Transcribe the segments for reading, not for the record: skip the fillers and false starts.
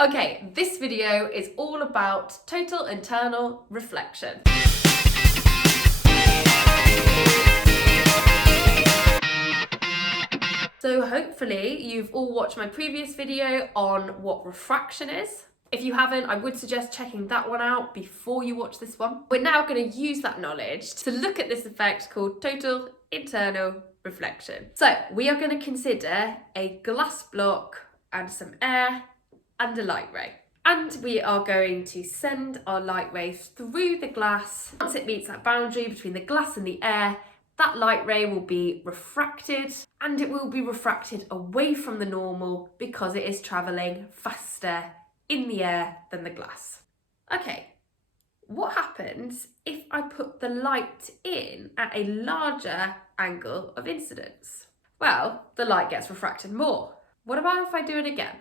Okay, this video is all about total internal reflection. So hopefully you've all watched my previous video on what refraction is. If you haven't, I would suggest checking that one out before you watch this one. We're now going to use that knowledge to look at this effect called total internal reflection. So we are going to consider a glass block and some air and a light ray. And we are going to send our light rays through the glass. Once it meets that boundary between the glass and the air, that light ray will be refracted, and it will be refracted away from the normal because it is travelling faster in the air than the glass. Okay, what happens if I put the light in at a larger angle of incidence? Well, the light gets refracted more. What about if I do it again?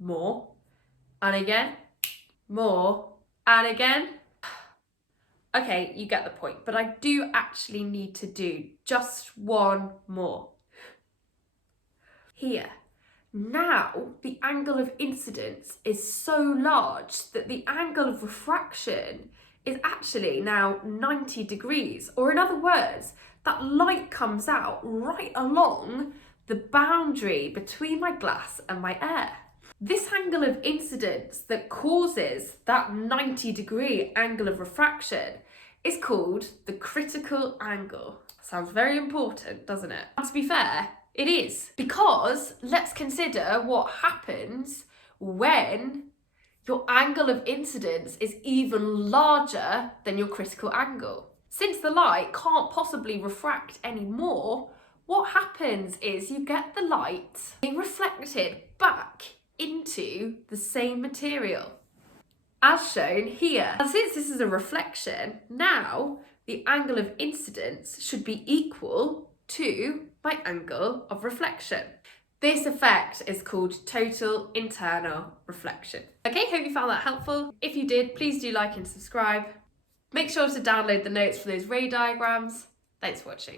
More, and again, more, and again. Okay, you get the point, but I do actually need to do just one more. Here. Now, the angle of incidence is so large that the angle of refraction is actually now 90 degrees. Or in other words, that light comes out right along the boundary between my glass and my air. This angle of incidence that causes that 90-degree angle of refraction is called the critical angle. Sounds very important, doesn't it? And to be fair, it is. Because let's consider what happens when your angle of incidence is even larger than your critical angle. Since the light can't possibly refract anymore, what happens is you get the light being reflected back into the same material, as shown here. And since this is a reflection, now the angle of incidence should be equal to my angle of reflection. This effect is called total internal reflection. Okay, hope you found that helpful. If you did, please do like and subscribe. Make sure to download the notes for those ray diagrams. Thanks for watching.